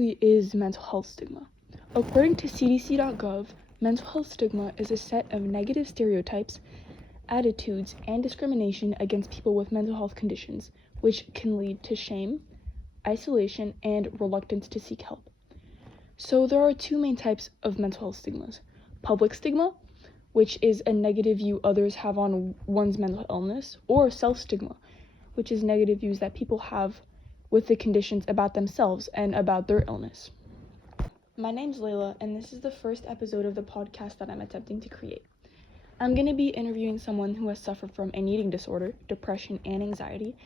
exactly is mental health stigma? According to CDC.gov, mental health stigma is a set of negative stereotypes, attitudes, and discrimination against people with mental health conditions, which can lead to shame, isolation, and reluctance to seek help. So there are two main types of mental health stigmas. Public stigma, which is a negative view others have on one's mental illness, or self-stigma, which is negative views that people have with the conditions about themselves and about their illness. My name's Layla, and this is the first episode of the podcast that I'm attempting to create. I'm going to be interviewing someone who has suffered from an eating disorder, depression, and anxiety,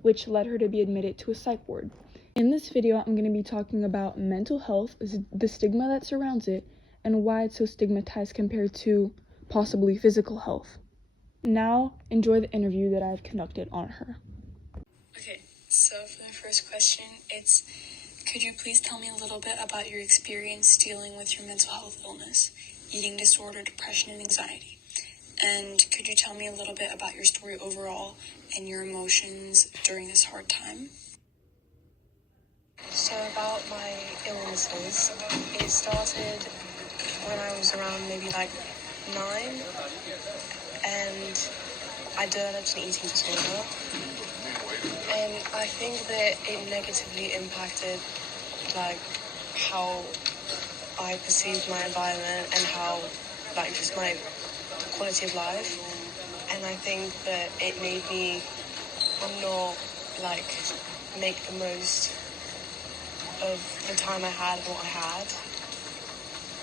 which led her to be admitted to a psych ward. In this video, I'm going to be talking about mental health, the stigma that surrounds it, and why it's so stigmatized compared to possibly physical health. Now, enjoy the interview that I've conducted on her. Okay, so for the first question, could you please tell me a little bit about your experience dealing with your mental health illness, eating disorder, depression, and anxiety? And could you tell me a little bit about your story overall and your emotions during this hard time? So about my illnesses, it started when I was around maybe 9, and I developed an eating disorder. And I think that it negatively impacted how I perceived my environment and how just my quality of life. And I think that it made me not make the most of the time I had and what I had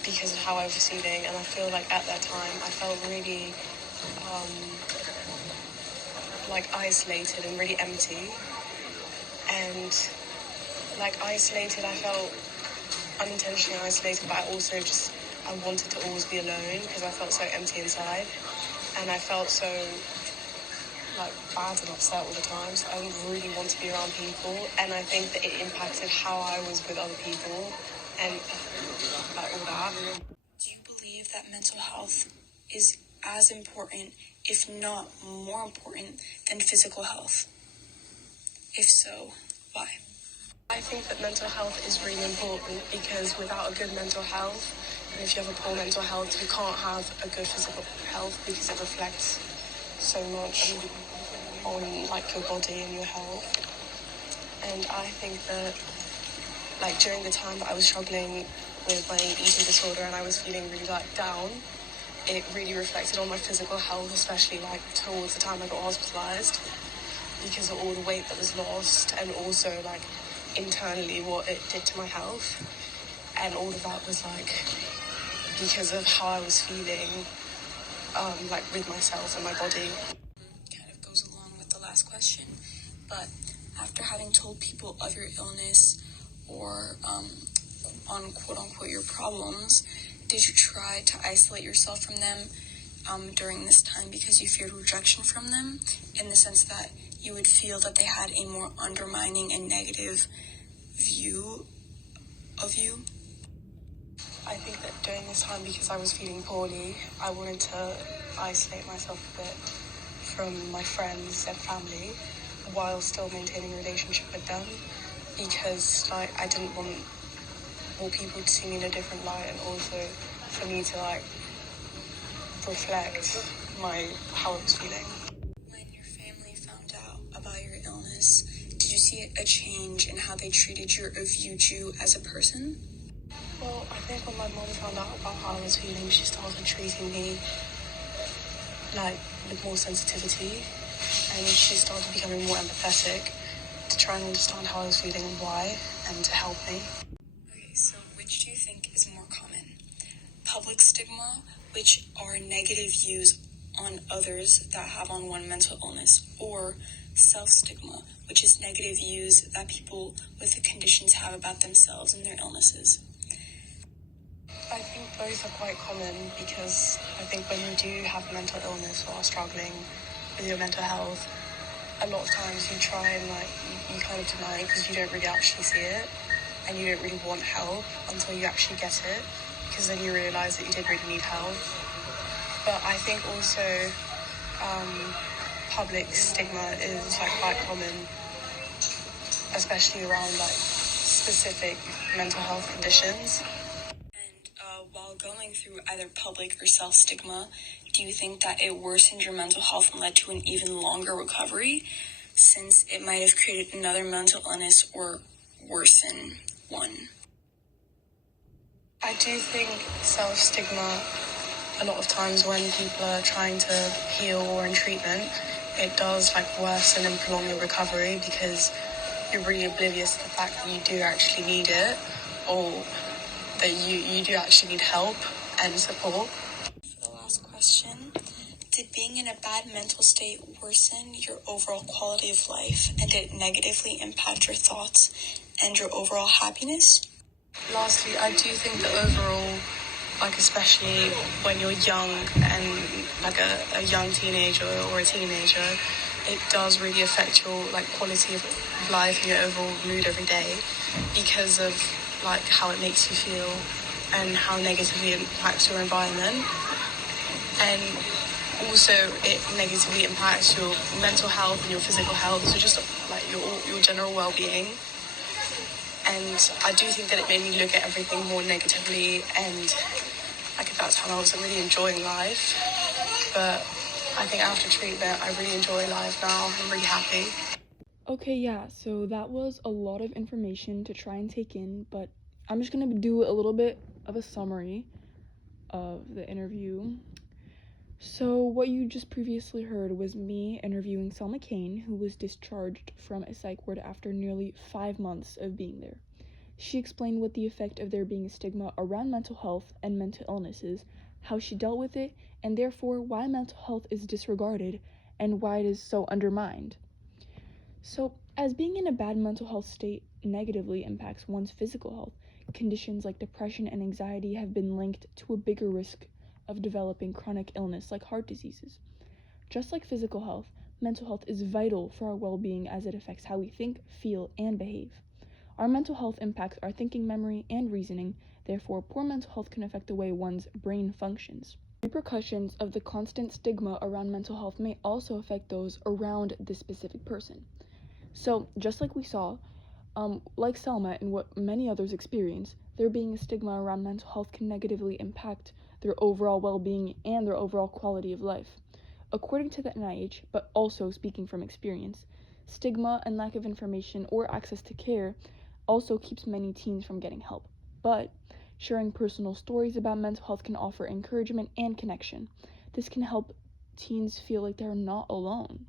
because of how I was feeling. And I feel like at that time I felt really isolated and really empty. And isolated, I felt unintentionally isolated, but I wanted to always be alone because I felt so empty inside, and I felt so bad and upset all the time, so I didn't really want to be around people. And I think that it impacted how I was with other people and all that. Do you believe that mental health is as important, if not more important, than physical health? If so, why? I think that mental health is really important because without a good mental health, and if you have a poor mental health, you can't have a good physical health because it reflects so much on your body and your health. And I think that during the time that I was struggling with my eating disorder and I was feeling really down, it really reflected on my physical health, especially towards the time I got hospitalized, because of all the weight that was lost, and also internally what it did to my health. And all of that was because of how I was feeling with myself and my body. Kind of goes along with the last question, but after having told people of your illness or on quote-unquote your problems, did you try to isolate yourself from them during this time because you feared rejection from them, in the sense that you would feel that they had a more undermining and negative view of you? I think that during this time, because I was feeling poorly, I wanted to isolate myself a bit from my friends and family while still maintaining a relationship with them, because I didn't want more people to see me in a different light, and also for me to reflect how I was feeling. When your family found out about your illness, did you see a change in how they treated you or viewed you as a person? Well, I think when my mom found out about how I was feeling, she started treating me with more sensitivity, and she started becoming more empathetic to try and understand how I was feeling and why, and to help me. Okay, so which do you think is more common? Public stigma, which are negative views on others that have on one mental illness, or self-stigma, which is negative views that people with the conditions have about themselves and their illnesses? I think both are quite common, because I think when you do have mental illness or are struggling with your mental health, a lot of times you try and you kind of deny it because you don't really actually see it, and you don't really want help until you actually get it, because then you realise that you did really need help. But I think also public stigma is quite common, especially around specific mental health conditions. And while going through either public or self-stigma, do you think that it worsened your mental health and led to an even longer recovery, since it might have created another mental illness or worsen one? I do think self-stigma, a lot of times when people are trying to heal or in treatment, it does worsen and prolong your recovery because you're really oblivious to the fact that you do actually need it, or that you do actually need help and support. For the last question, did being in a bad mental state worsen your overall quality of life, and did it negatively impact your thoughts and your overall happiness? Lastly, I do think that overall, especially when you're young and a young teenager or a teenager, it does really affect your quality of life and your overall mood every day because of how it makes you feel and how negatively it impacts your environment. And also it negatively impacts your mental health and your physical health, so just your general well-being. And I do think that it made me look at everything more negatively, and at that time I wasn't really enjoying life. But I think after treatment I really enjoy life now. I'm really happy. Okay, yeah, so that was a lot of information to try and take in, but I'm just gonna do a little bit of a summary of the interview. So what you just previously heard was me interviewing Selma Kane, who was discharged from a psych ward after nearly 5 months of being there. She explained what the effect of there being a stigma around mental health and mental illness is, how she dealt with it, and therefore why mental health is disregarded and why it is so undermined. So, as being in a bad mental health state negatively impacts one's physical health, conditions like depression and anxiety have been linked to a bigger risk of developing chronic illness like heart diseases. Just like physical health, mental health is vital for our well-being as it affects how we think, feel, and behave. Our mental health impacts our thinking, memory, and reasoning. Therefore, poor mental health can affect the way one's brain functions. Repercussions of the constant stigma around mental health may also affect those around this specific person. So, just like we saw, like Selma and what many others experience, there being a stigma around mental health can negatively impact their overall well-being and their overall quality of life. According to the NIH, but also speaking from experience, stigma and lack of information or access to care also keeps many teens from getting help. But sharing personal stories about mental health can offer encouragement and connection. This can help teens feel like they're not alone.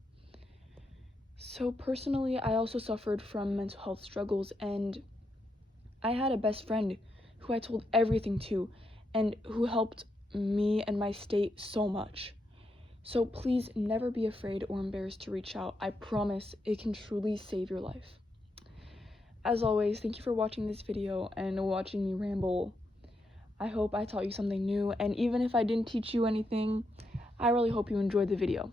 So personally, I also suffered from mental health struggles, and I had a best friend who I told everything to and who helped me and my state so much. So please never be afraid or embarrassed to reach out. I promise it can truly save your life. As always, thank you for watching this video and watching me ramble. I hope I taught you something new, and even if I didn't teach you anything, I really hope you enjoyed the video.